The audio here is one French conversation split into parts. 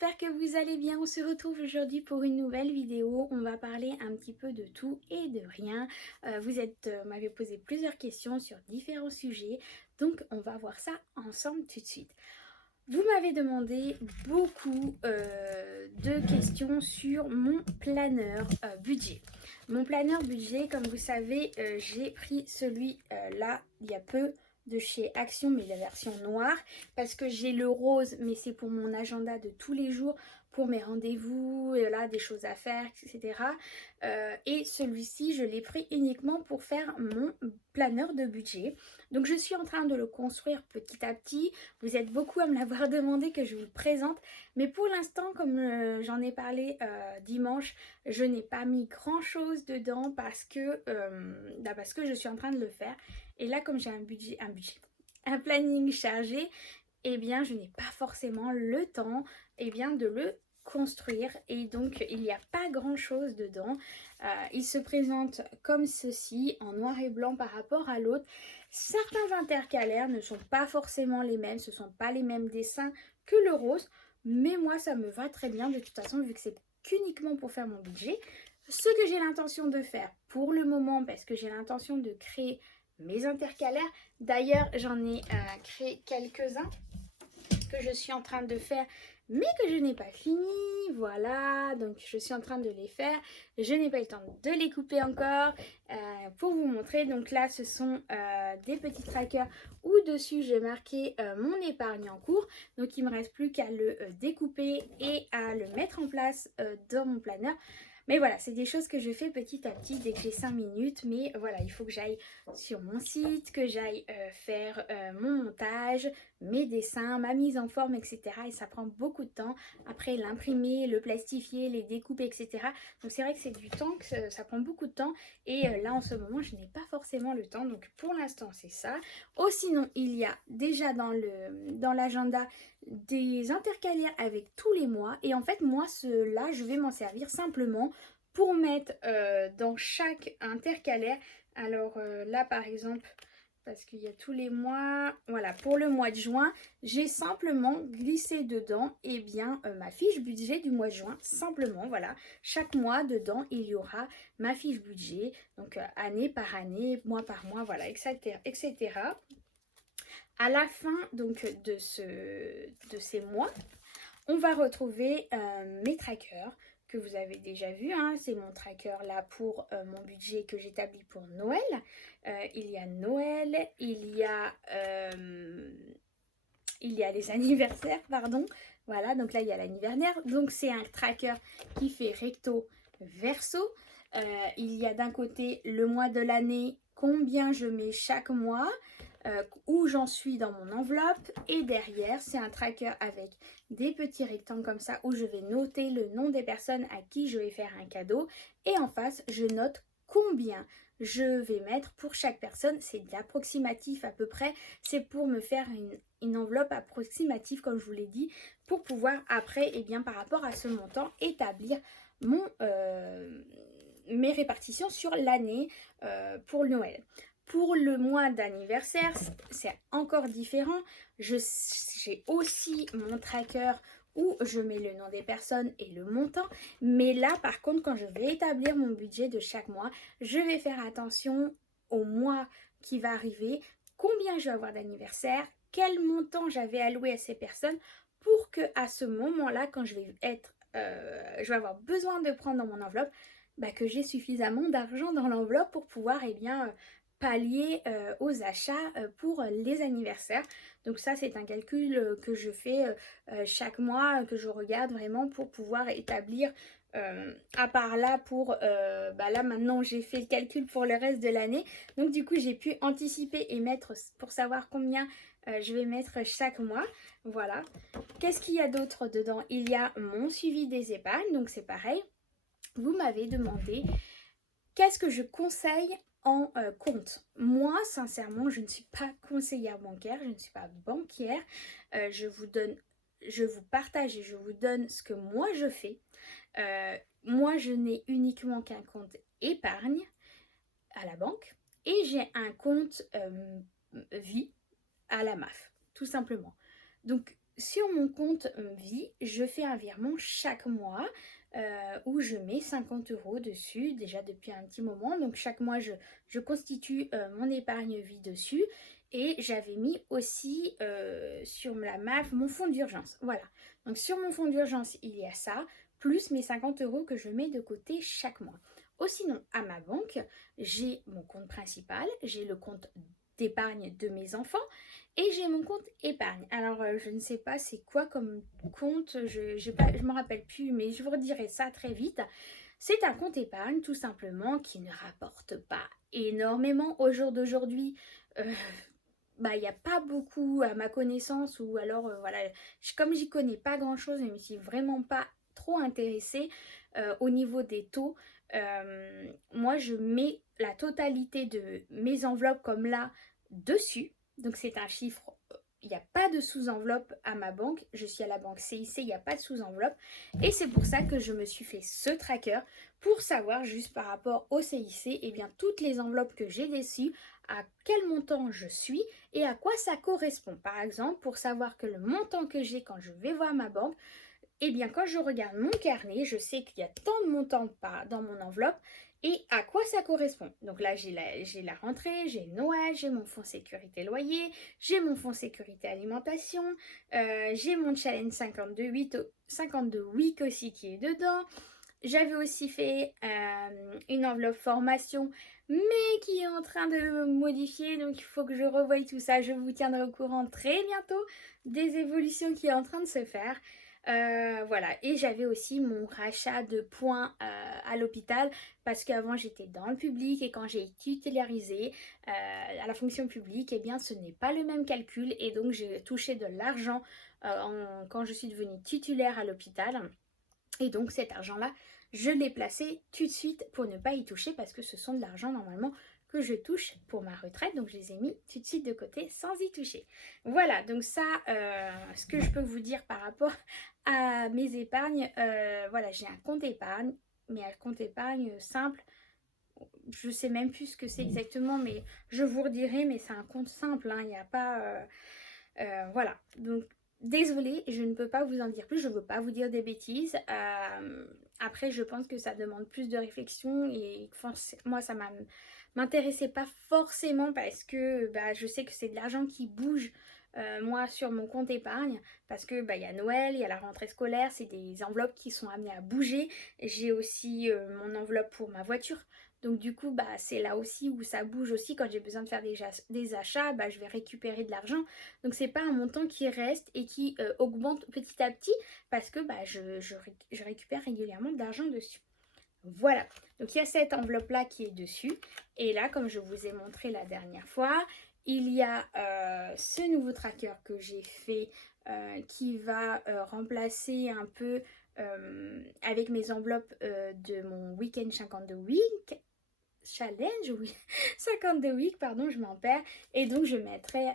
j'espère que vous allez bien. On se retrouve aujourd'hui pour une nouvelle vidéo. On va parler un petit peu de tout et de rien. M'avez posé plusieurs questions sur différents sujets, donc on va voir ça ensemble tout de suite. Vous m'avez demandé beaucoup de questions sur mon planeur budget. Mon planeur budget, comme vous savez, j'ai pris celui-là il y a peu de chez Action, mais la version noire, parce que j'ai le rose, mais c'est pour mon agenda de tous les jours, pour mes rendez-vous, là, des choses à faire, etc. Et celui-ci, je l'ai pris uniquement pour faire mon planeur de budget. Donc je suis en train de le construire petit à petit. Vous êtes beaucoup à me l'avoir demandé que je vous le présente. Mais pour l'instant, comme j'en ai parlé dimanche, je n'ai pas mis grand chose dedans parce que je suis en train de le faire. Et là, comme j'ai un planning chargé, eh bien, je n'ai pas forcément le temps de le construire. Et donc, il n'y a pas grand chose dedans. Il se présente comme ceci, en noir et blanc par rapport à l'autre. Certains intercalaires ne sont pas forcément les mêmes, ce ne sont pas les mêmes dessins que le rose, mais moi ça me va très bien de toute façon vu que c'est qu'uniquement pour faire mon budget. Ce que j'ai l'intention de faire pour le moment, parce que j'ai l'intention de créer mes intercalaires, d'ailleurs j'en ai créé quelques-uns que je suis en train de faire mais que je n'ai pas fini, voilà, donc je suis en train de les faire, je n'ai pas eu le temps de les couper encore pour vous montrer. Donc là ce sont des petits trackers où dessus j'ai marqué mon épargne en cours, donc il ne me reste plus qu'à le découper et à le mettre en place dans mon planeur. Mais voilà, c'est des choses que je fais petit à petit dès que j'ai 5 minutes. Mais voilà, il faut que j'aille sur mon site, que j'aille faire mon montage, mes dessins, ma mise en forme, etc. Et ça prend beaucoup de temps. Après, l'imprimer, le plastifier, les découper, etc. Donc c'est vrai que c'est du temps, que ça prend beaucoup de temps. Et là, en ce moment, je n'ai pas forcément le temps. Donc pour l'instant, c'est ça. Oh, sinon, il y a déjà dans l'agenda des intercalaires avec tous les mois. Et en fait, moi, ceux-là, je vais m'en servir simplement pour mettre dans chaque intercalaire. Alors là, par exemple, parce qu'il y a tous les mois, voilà, pour le mois de juin, j'ai simplement glissé dedans ma fiche budget du mois de juin, simplement, voilà, chaque mois dedans, il y aura ma fiche budget, donc année par année, mois par mois, voilà, etc., etc. À la fin donc de ces mois, on va retrouver mes trackers que vous avez déjà vu, hein. C'est mon tracker là pour mon budget que j'établis pour Noël. Il y a Noël, il y a les anniversaires, pardon. Voilà, donc là il y a l'anniversaire. Donc c'est un tracker qui fait recto verso. Il y a d'un côté le mois de l'année, combien je mets chaque mois. Où j'en suis dans mon enveloppe, et derrière c'est un tracker avec des petits rectangles comme ça où je vais noter le nom des personnes à qui je vais faire un cadeau, et en face je note combien je vais mettre pour chaque personne. C'est de l'approximatif à peu près, c'est pour me faire une enveloppe approximative comme je vous l'ai dit, pour pouvoir après par rapport à ce montant établir mes répartitions sur l'année pour Noël. Pour le mois d'anniversaire, c'est encore différent. J'ai aussi mon tracker où je mets le nom des personnes et le montant. Mais là, par contre, quand je vais établir mon budget de chaque mois, je vais faire attention au mois qui va arriver, combien je vais avoir d'anniversaire, quel montant j'avais alloué à ces personnes pour que à ce moment-là, quand je vais avoir besoin de prendre dans mon enveloppe, que j'ai suffisamment d'argent dans l'enveloppe pour pouvoir pallier aux achats pour les anniversaires. Donc ça c'est un calcul que je fais chaque mois, que je regarde vraiment pour pouvoir établir à part là pour là maintenant j'ai fait le calcul pour le reste de l'année, donc du coup j'ai pu anticiper et mettre pour savoir combien je vais mettre chaque mois. Voilà. Qu'est-ce qu'il y a d'autre dedans? Il y a mon suivi des épargnes, donc c'est pareil. Vous m'avez demandé qu'est-ce que je conseille en compte. Moi, sincèrement, je ne suis pas conseillère bancaire, je ne suis pas banquière. Je vous partage et je vous donne ce que moi je fais. Moi, je n'ai uniquement qu'un compte épargne à la banque et j'ai un compte vie à la MAF, tout simplement. Donc, sur mon compte vie, je fais un virement chaque mois où je mets 50 € dessus, déjà depuis un petit moment. Donc chaque mois, je constitue mon épargne vie dessus. Et j'avais mis aussi sur la MAF mon fonds d'urgence. Voilà. Donc sur mon fonds d'urgence, il y a ça, plus mes 50 € que je mets de côté chaque mois. Ou sinon, à ma banque, j'ai mon compte principal, j'ai le compte d'épargne de mes enfants et j'ai mon compte épargne. Alors, je ne sais pas c'est quoi comme compte, je me rappelle plus, mais je vous redirai ça très vite. C'est un compte épargne tout simplement qui ne rapporte pas énormément au jour d'aujourd'hui. Euh, Bah, il n'y a pas beaucoup à ma connaissance, ou alors voilà, comme j'y connais pas grand chose, je ne me suis vraiment pas trop intéressée au niveau des taux. Moi je mets la totalité de mes enveloppes comme là dessus, donc c'est un chiffre. Il n'y a pas de sous-enveloppe à ma banque, je suis à la banque CIC, il n'y a pas de sous-enveloppe, et c'est pour ça que je me suis fait ce tracker pour savoir juste par rapport au CIC, et bien toutes les enveloppes que j'ai dessus, à quel montant je suis et à quoi ça correspond. Par exemple, pour savoir que le montant que j'ai quand je vais voir ma banque, eh bien quand je regarde mon carnet, je sais qu'il y a tant de montants dans mon enveloppe et à quoi ça correspond. Donc là, j'ai la rentrée, j'ai Noël, j'ai mon fonds sécurité loyer, j'ai mon fonds sécurité alimentation, j'ai mon challenge 52 week aussi qui est dedans. J'avais aussi fait une enveloppe formation, mais qui est en train de me modifier, donc il faut que je revoie tout ça. Je vous tiendrai au courant très bientôt des évolutions qui est en train de se faire. Voilà, et j'avais aussi mon rachat de points à l'hôpital parce qu'avant j'étais dans le public et quand j'ai titularisé à la fonction publique, eh bien ce n'est pas le même calcul et donc j'ai touché de l'argent quand je suis devenue titulaire à l'hôpital. Et donc cet argent-là, je l'ai placé tout de suite pour ne pas y toucher parce que ce sont de l'argent normalement que je touche pour ma retraite. Donc je les ai mis tout de suite de côté sans y toucher. Voilà, donc ça, ce que je peux vous dire par rapport à mes épargnes. Voilà, j'ai un compte épargne, mais un compte épargne simple. Je sais même plus ce que c'est exactement, mais je vous redirai, mais c'est un compte simple, hein, il n'y a pas... voilà, donc désolée, je ne peux pas vous en dire plus, je ne veux pas vous dire des bêtises. Après, je pense que ça demande plus de réflexion et moi, ça m'intéressait pas forcément parce que bah, je sais que c'est de l'argent qui bouge. Moi sur mon compte épargne parce que bah, y a Noël, il y a la rentrée scolaire, c'est des enveloppes qui sont amenées à bouger. J'ai aussi mon enveloppe pour ma voiture. Donc du coup, bah, c'est là aussi où ça bouge aussi. Quand j'ai besoin de faire des achats, bah, je vais récupérer de l'argent. Donc c'est pas un montant qui reste et qui augmente petit à petit parce que bah, je récupère régulièrement de l'argent dessus. Voilà, donc il y a cette enveloppe-là qui est dessus. Et là, comme je vous ai montré la dernière fois, il y a ce nouveau tracker que j'ai fait qui va remplacer un peu avec mes enveloppes de mon week-end 52 week challenge, oui, 52 week, pardon, je m'en perds. Et donc je mettrai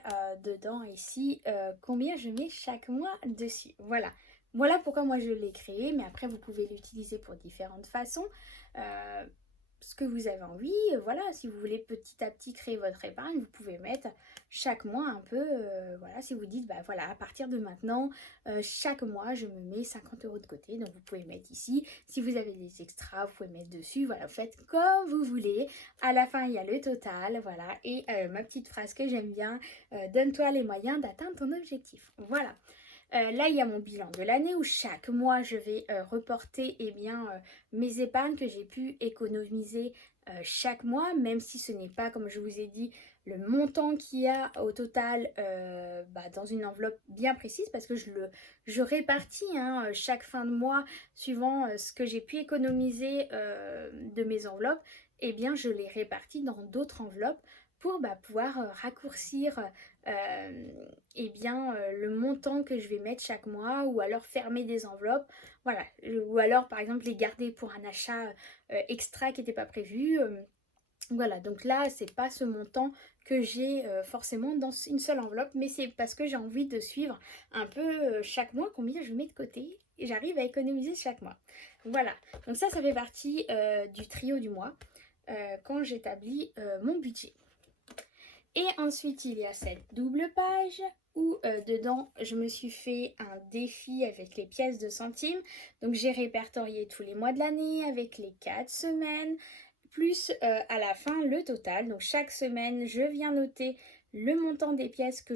dedans ici combien je mets chaque mois dessus. Voilà. Voilà pourquoi moi je l'ai créé, mais après vous pouvez l'utiliser pour différentes façons. Euh, Ce que vous avez envie, voilà, si vous voulez petit à petit créer votre épargne, vous pouvez mettre chaque mois un peu, voilà, si vous dites, bah voilà, à partir de maintenant, chaque mois, je me mets 50 € de côté, donc vous pouvez mettre ici, si vous avez des extras, vous pouvez mettre dessus, voilà, vous faites comme vous voulez, à la fin, il y a le total, voilà, et ma petite phrase que j'aime bien, donne-toi les moyens d'atteindre ton objectif, voilà. Là, il y a mon bilan de l'année où chaque mois, je vais reporter eh bien, mes épargnes que j'ai pu économiser chaque mois, même si ce n'est pas, comme je vous ai dit, le montant qu'il y a au total bah, dans une enveloppe bien précise, parce que je répartis hein, chaque fin de mois, suivant ce que j'ai pu économiser de mes enveloppes, eh bien, je les répartis dans d'autres enveloppes pour bah, pouvoir raccourcir eh bien, le montant que je vais mettre chaque mois ou alors fermer des enveloppes. Voilà. Ou alors par exemple les garder pour un achat extra qui n'était pas prévu. Voilà, donc là, c'est pas ce montant que j'ai forcément dans une seule enveloppe, mais c'est parce que j'ai envie de suivre un peu chaque mois combien je mets de côté et j'arrive à économiser chaque mois. Voilà, donc ça fait partie du trio du mois quand j'établis mon budget. Et ensuite, il y a cette double page où dedans, je me suis fait un défi avec les pièces de centimes. Donc, j'ai répertorié tous les mois de l'année avec les 4 semaines, plus à la fin le total. Donc, chaque semaine, je viens noter le montant des pièces que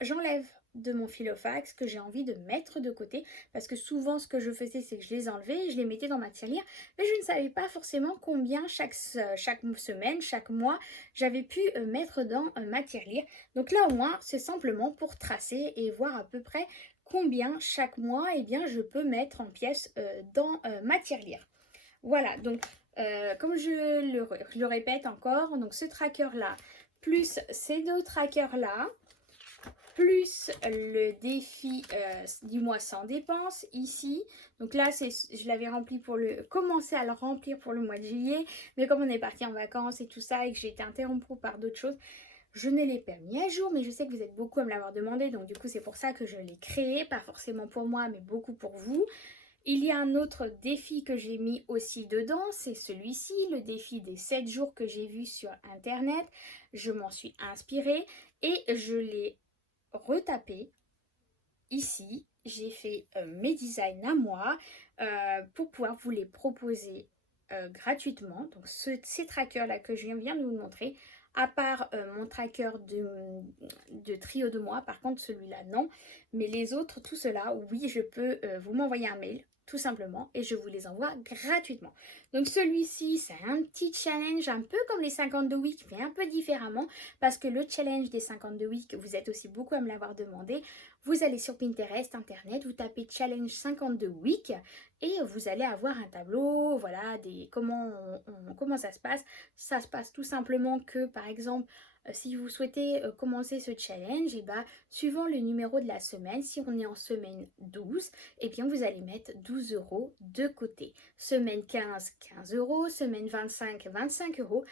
j'enlève de mon filofax, que j'ai envie de mettre de côté. Parce que souvent, ce que je faisais, c'est que je les enlevais et je les mettais dans ma tirelire. Mais je ne savais pas forcément combien chaque semaine, chaque mois, j'avais pu mettre dans ma tirelire. Donc là au moins c'est simplement pour tracer et voir à peu près combien chaque mois eh bien, je peux mettre en pièces dans ma tirelire. Voilà, donc comme je le répète encore, donc ce tracker là, plus ces deux trackers là, plus le défi du mois sans dépenses ici. Donc là, je l'avais rempli commencé à le remplir pour le mois de juillet. Mais comme on est parti en vacances et tout ça et que j'ai été interrompue par d'autres choses, je ne l'ai pas mis à jour. Mais je sais que vous êtes beaucoup à me l'avoir demandé. Donc du coup, c'est pour ça que je l'ai créé. Pas forcément pour moi, mais beaucoup pour vous. Il y a un autre défi que j'ai mis aussi dedans, c'est celui-ci, le défi des 7 jours que j'ai vu sur internet. Je m'en suis inspirée et je l'ai retapé ici. J'ai fait mes designs à moi pour pouvoir vous les proposer gratuitement. Donc ces trackers là que je viens de vous montrer, à part mon tracker de trio de mois, par contre celui-là non, mais les autres, tout cela, oui, je peux vous m'envoyer un mail tout simplement et je vous les envoie gratuitement. Donc celui-ci, c'est un petit challenge un peu comme les 52 weeks mais un peu différemment parce que le challenge des 52 weeks, vous êtes aussi beaucoup à me l'avoir demandé. Vous allez sur Pinterest, internet, vous tapez challenge 52 weeks et vous allez avoir un tableau, voilà, comment ça se passe. Ça se passe tout simplement que par exemple si vous souhaitez commencer ce challenge, et suivant le numéro de la semaine, si on est en semaine 12, et bien vous allez mettre 12 euros de côté. Semaine 15, 15 euros. Semaine 25, 25 euros.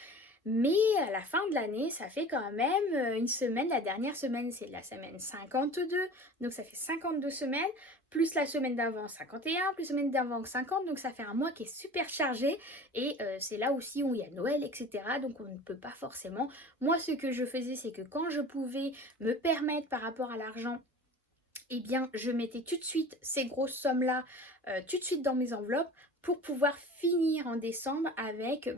Mais à la fin de l'année, ça fait quand même une semaine. La dernière semaine, c'est la semaine 52. Donc ça fait 52 semaines. Plus la semaine d'avant 51, plus la semaine d'avant 50. Donc ça fait un mois qui est super chargé. Et c'est là aussi où il y a Noël, etc. Donc on ne peut pas forcément. Moi, ce que je faisais, c'est que quand je pouvais me permettre par rapport à l'argent, eh bien, je mettais tout de suite ces grosses sommes-là tout de suite dans mes enveloppes pour pouvoir finir en décembre avec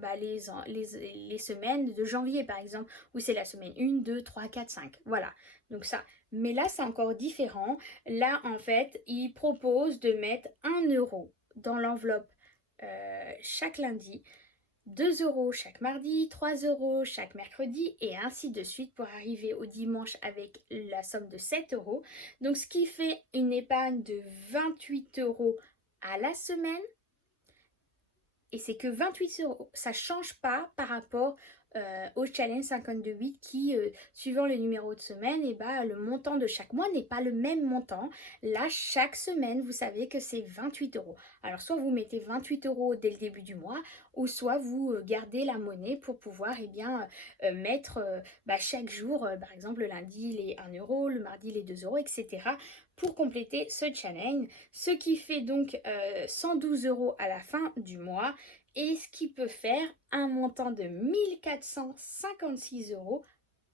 les semaines de janvier, par exemple, où c'est la semaine 1, 2, 3, 4, 5. Voilà, donc ça. Mais là, c'est encore différent. Là, en fait, il propose de mettre 1 € dans l'enveloppe chaque lundi. 2 euros chaque mardi, 3 euros chaque mercredi et ainsi de suite pour arriver au dimanche avec la somme de 7 euros. Donc ce qui fait une épargne de 28 euros à la semaine. Et c'est que 28 euros, ça ne change pas par rapport au challenge 52 qui, suivant le numéro de semaine, le montant de chaque mois n'est pas le même montant. Là, chaque semaine, vous savez que c'est 28 euros. Alors, soit vous mettez 28 euros dès le début du mois, ou soit vous gardez la monnaie pour pouvoir mettre chaque jour, par exemple, le lundi, les 1 euro, le mardi, les 2 euros, etc. pour compléter ce challenge. Ce qui fait donc 112 euros à la fin du mois et ce qui peut faire un montant de 1456 euros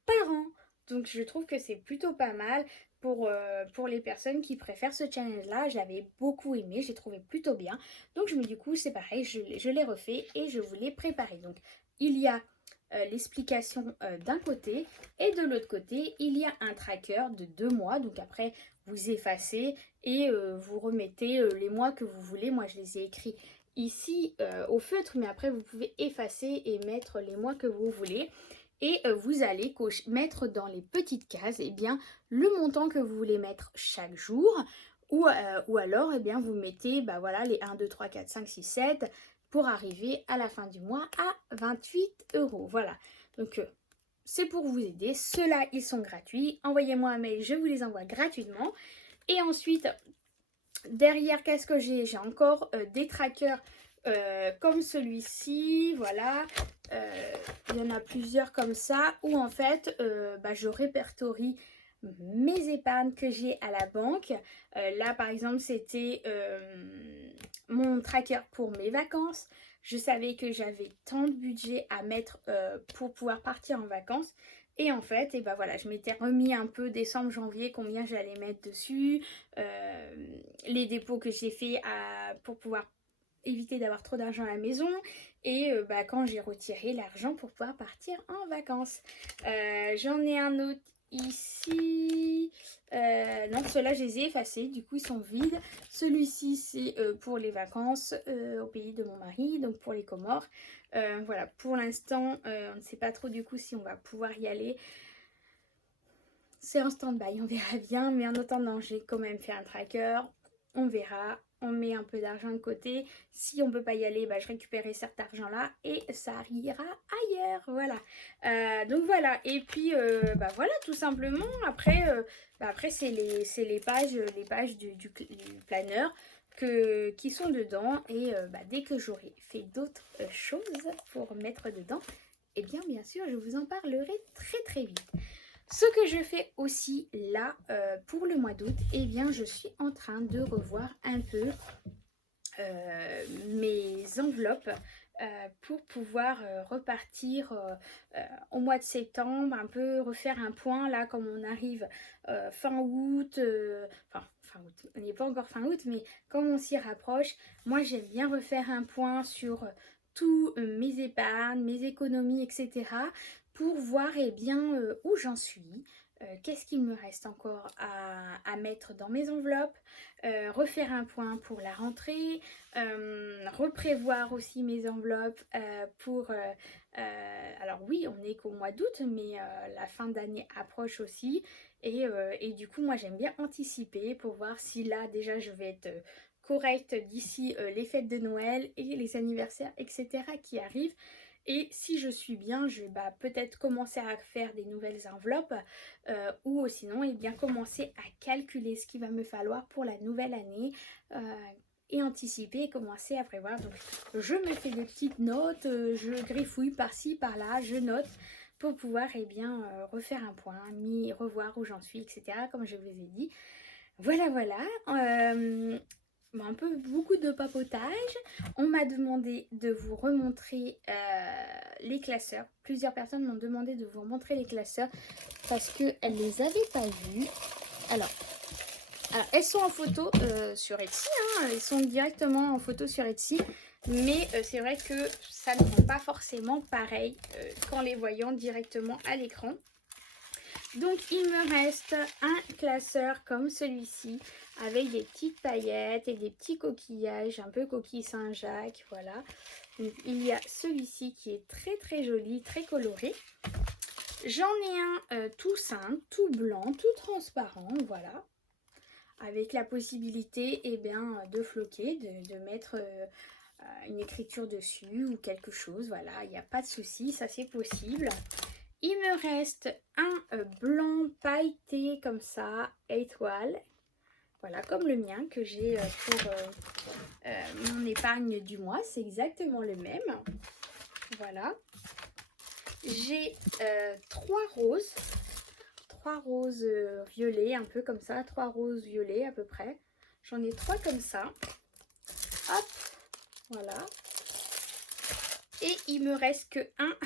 par an. Donc je trouve que c'est plutôt pas mal pour les personnes qui préfèrent ce challenge-là. J'avais beaucoup aimé, j'ai trouvé plutôt bien. Donc du coup, c'est pareil, je l'ai refait et je vous l'ai préparé. Donc il y a l'explication d'un côté et de l'autre côté, il y a un tracker de 2 mois. Donc après, vous effacez et vous remettez les mois que vous voulez. Moi, je les ai écrits ici au feutre, mais après vous pouvez effacer et mettre les mois que vous voulez et vous allez mettre dans les petites cases le montant que vous voulez mettre chaque jour ou alors vous mettez les 1, 2, 3, 4, 5, 6, 7 pour arriver à la fin du mois à 28 euros. Voilà, donc c'est pour vous aider. Ceux-là, ils sont gratuits. Envoyez-moi un mail, je vous les envoie gratuitement. Et ensuite, derrière, qu'est-ce que j'ai? J'ai encore des trackers comme celui-ci, voilà. Il y en a plusieurs comme ça, où en fait, je répertorie mes épargnes que j'ai à la banque. Là, par exemple, c'était mon tracker pour mes vacances. Je savais que j'avais tant de budget à mettre pour pouvoir partir en vacances. Et en fait, et ben voilà, je m'étais remis un peu décembre, janvier, combien j'allais mettre dessus, les dépôts que j'ai fait pour pouvoir éviter d'avoir trop d'argent à la maison, et bah, quand j'ai retiré l'argent pour pouvoir partir en vacances. J'en ai un autre ici. Non, ceux-là, je les ai effacés, du coup ils sont vides. Celui-ci, c'est pour les vacances au pays de mon mari, donc pour les Comores. Voilà, pour l'instant, on ne sait pas trop du coup si on va pouvoir y aller. C'est en stand-by, on verra bien, mais en attendant, j'ai quand même fait un tracker. On verra, on met un peu d'argent de côté. Si on ne peut pas y aller, bah, je récupérerai cet argent-là et ça ira ailleurs. Voilà. Donc voilà. Et puis, bah, voilà, tout simplement. Après, c'est les pages du planeur qui sont dedans. Et bah, dès que j'aurai fait d'autres choses pour mettre dedans, eh bien sûr, je vous en parlerai très très vite. Ce que je fais aussi là pour le mois d'août, eh bien je suis en train de revoir un peu mes enveloppes pour pouvoir repartir au mois de septembre, un peu refaire un point là comme on arrive fin août, fin août, on n'est pas encore fin août, mais comme on s'y rapproche, moi j'aime bien refaire un point sur tous mes épargnes, mes économies, etc. pour voir bien où j'en suis. Qu'est-ce qu'il me reste encore à mettre dans mes enveloppes, refaire un point pour la rentrée, reprévoir aussi mes enveloppes alors oui, on n'est qu'au mois d'août, mais la fin d'année approche aussi. Et du coup, moi, j'aime bien anticiper pour voir si là, déjà, je vais être correcte d'ici les fêtes de Noël et les anniversaires, etc. qui arrivent. Et si je suis bien, je vais peut-être commencer à faire des nouvelles enveloppes ou sinon bien commencer à calculer ce qu'il va me falloir pour la nouvelle année et anticiper et commencer à prévoir. Donc je me fais des petites notes, je griffouille par-ci, par-là, je note pour pouvoir refaire un point, revoir où j'en suis, etc. comme je vous ai dit. Voilà. Un peu beaucoup de papotage. On m'a demandé de vous remontrer les classeurs. Plusieurs personnes m'ont demandé de vous montrer les classeurs parce qu'elles ne les avaient pas vus. Alors, elles sont en photo sur Etsy. Elles sont directement en photo sur Etsy. Mais c'est vrai que ça ne rend pas forcément pareil qu'en les voyant directement à l'écran. Donc il me reste un classeur comme celui-ci avec des petites paillettes et des petits coquillages, un peu coquille Saint-Jacques, voilà. Donc il y a celui-ci qui est très très joli, très coloré. J'en ai un tout simple, tout blanc, tout transparent, voilà. Avec la possibilité de floquer, de mettre une écriture dessus ou quelque chose, voilà. Il n'y a pas de souci, ça c'est possible. Il me reste un blanc pailleté comme ça, étoile. Voilà, comme le mien que j'ai pour mon épargne du mois. C'est exactement le même. Voilà. J'ai trois roses. Trois roses violets, un peu comme ça. Trois roses violets à peu près. J'en ai trois comme ça. Hop, voilà. Et il me reste que un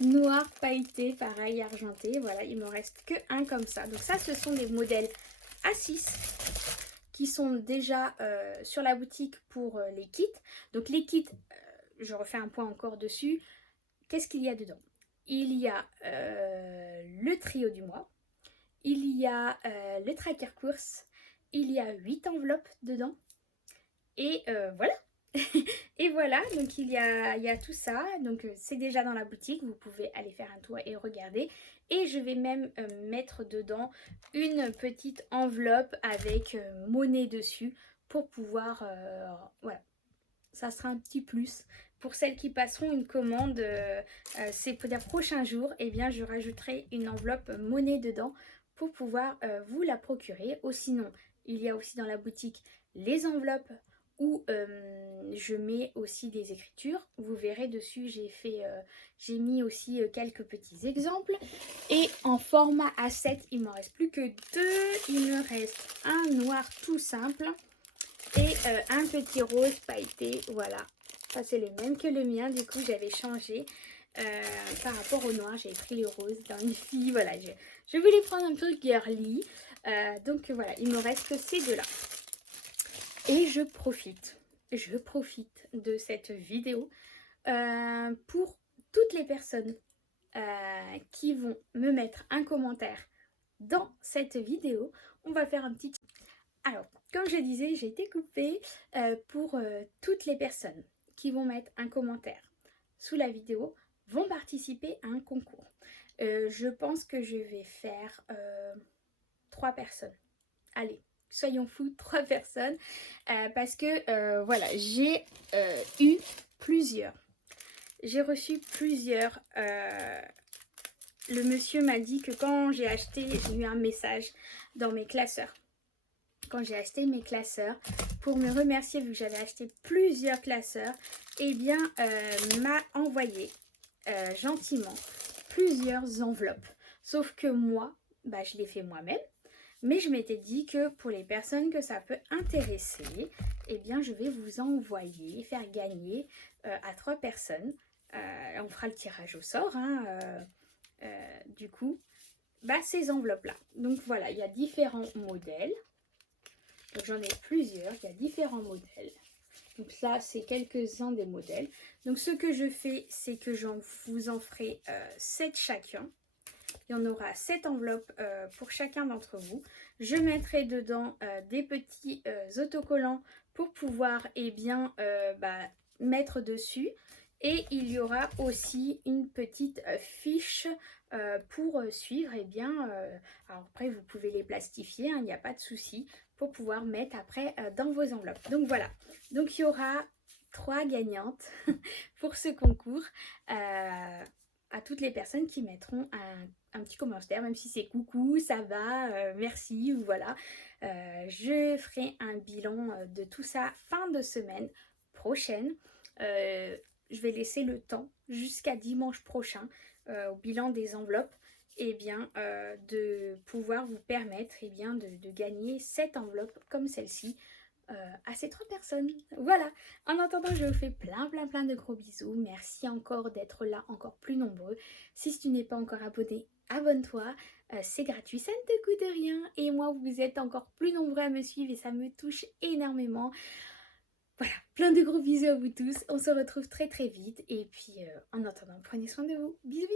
noir pailleté, pareil, argenté. Voilà, il me reste que un comme ça. Donc ça, ce sont des modèles A6 qui sont déjà sur la boutique pour les kits. Donc les kits, je refais un point encore dessus. Qu'est-ce qu'il y a dedans? Il y a le trio du mois. Il y a le tracker course. Il y a 8 enveloppes dedans. Et voilà. Et voilà, donc il y a tout ça, donc c'est déjà dans la boutique, vous pouvez aller faire un tour et regarder. Et je vais même mettre dedans une petite enveloppe avec monnaie dessus pour pouvoir, voilà, ça sera un petit plus. Pour celles qui passeront une commande, c'est pour les prochains jours, et bien je rajouterai une enveloppe monnaie dedans pour pouvoir vous la procurer. Ou sinon, il y a aussi dans la boutique les enveloppes où je mets aussi des écritures. Vous verrez dessus, j'ai mis aussi quelques petits exemples. Et en format A7, il ne m'en reste plus que deux. Il me reste un noir tout simple et un petit rose pailleté. Voilà, ça c'est le même que le mien. Du coup, j'avais changé. par rapport au noir. J'avais pris le rose dans une fille. Voilà, je voulais prendre un peu girly. Donc voilà, il me reste que ces deux-là. Et je profite de cette vidéo pour toutes les personnes qui vont me mettre un commentaire dans cette vidéo. On va faire un petit... Alors, comme je disais, j'ai été coupée pour toutes les personnes qui vont mettre un commentaire sous la vidéo vont participer à un concours. Je pense que je vais faire 3 personnes. Allez, soyons fous, 3 personnes. Parce que, voilà, j'ai eu plusieurs. J'ai reçu plusieurs. Le monsieur m'a dit que quand j'ai acheté, j'ai eu un message dans mes classeurs. Quand j'ai acheté mes classeurs, pour me remercier vu que j'avais acheté plusieurs classeurs, eh bien, m'a envoyé gentiment plusieurs enveloppes. Sauf que moi, bah, je l'ai fait moi-même. Mais je m'étais dit que pour les personnes que ça peut intéresser, eh bien, je vais vous envoyer, faire gagner à 3 personnes. On fera le tirage au sort, hein, du coup, bah, ces enveloppes-là. Donc voilà, il y a différents modèles. Donc j'en ai plusieurs, il y a différents modèles. Donc là, c'est quelques-uns des modèles. Donc ce que je fais, c'est que vous en ferai 7 chacun. Il y en aura 7 enveloppes pour chacun d'entre vous. Je mettrai dedans des petits autocollants pour pouvoir mettre dessus. Et il y aura aussi une petite fiche pour suivre. Alors après, vous pouvez les plastifier, hein, il n'y a pas de souci, pour pouvoir mettre après dans vos enveloppes. Donc voilà, donc il y aura 3 gagnantes pour ce concours. À toutes les personnes qui mettront un petit commentaire, même si c'est coucou, ça va, merci, ou voilà. Je ferai un bilan de tout ça fin de semaine prochaine. Je vais laisser le temps jusqu'à dimanche prochain au bilan des enveloppes de pouvoir vous permettre de gagner cette enveloppe comme celle-ci à ces 3 personnes. Voilà. En attendant, je vous fais plein de gros bisous. Merci encore d'être là, encore plus nombreux. Si tu n'es pas encore abonné, abonne-toi. C'est gratuit, ça ne te coûte rien. Et moi, vous êtes encore plus nombreux à me suivre et ça me touche énormément. Voilà, plein de gros bisous à vous tous. On se retrouve très vite. Et puis, en attendant, prenez soin de vous. Bisous.